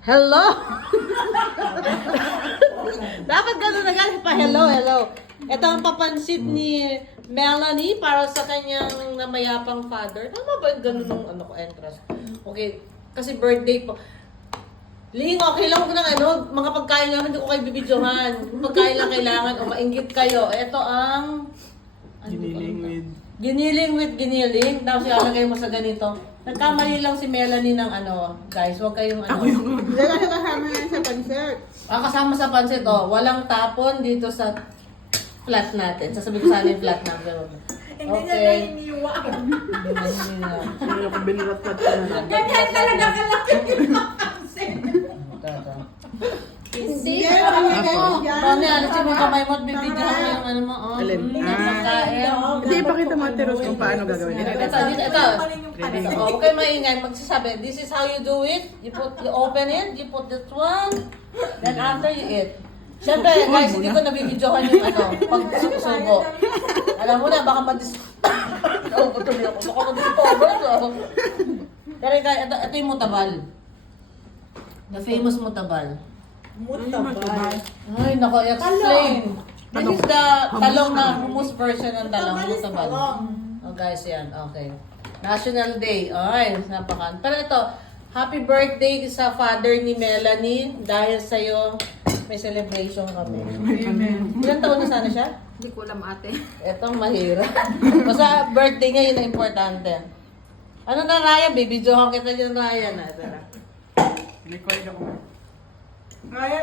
Hello! Dapat gano'n na guys, pa hello, hello. Ito ang papansit ni Melanie para sa kanyang namayapang father. Tama ba yung gano'n nung ano ko, entrance? Okay, kasi birthday po. Ling, okay lang ko ng mga pagkain namin, hindi ko kayo bibidyohan. Pagkain lang kailangan o mainggit kayo. Ito ang... Giniling with giniling. Tapos ilalagay mo sa ganito. Nagkamali lang si Melanie ng guys. Huwag kayong Kasama na sa concert. kasama sa pansit, walang tapon dito sa flat natin. Sasabihin ko sana yung flat natin. Hindi niya na iniwa. Hindi ako binirat-rat ka na lang. Ganyan talaga kalaki yung pansin. Hindi. Tony, alisin mo yung kamay mo at bibidyo na yung mo. Alin? Pagkain. Hindi, pakita mo Ate Rose kung paano gagawin nila. Ito. Huwag kayo maingay. Magsasabi, this is how you do it. You open it, you put this one, then after you eat. Siyempre, guys, hindi ko nabibidyohan yung pag susubo. Alam mo na, baka gutom ako. Baka mag-discover. Pero guys, ito yung mutabal. The famous mutabal. Mutabal. Ay, nako, explain. This is the talong na hummus version ng talong mutabal. Oh guys, yan. Okay. National Day. Ay, napakan. Pero ito, happy birthday sa father ni Melanie. Dahil sa'yo, may celebration kami. Amen. Ilang taon na sana siya? Hindi ko alam ate. Etong mahirap. Basta birthday niya, yun ang importante. Ano na, Raya? Bibidyohan kita dyan, Raya na. Record ako. Kaya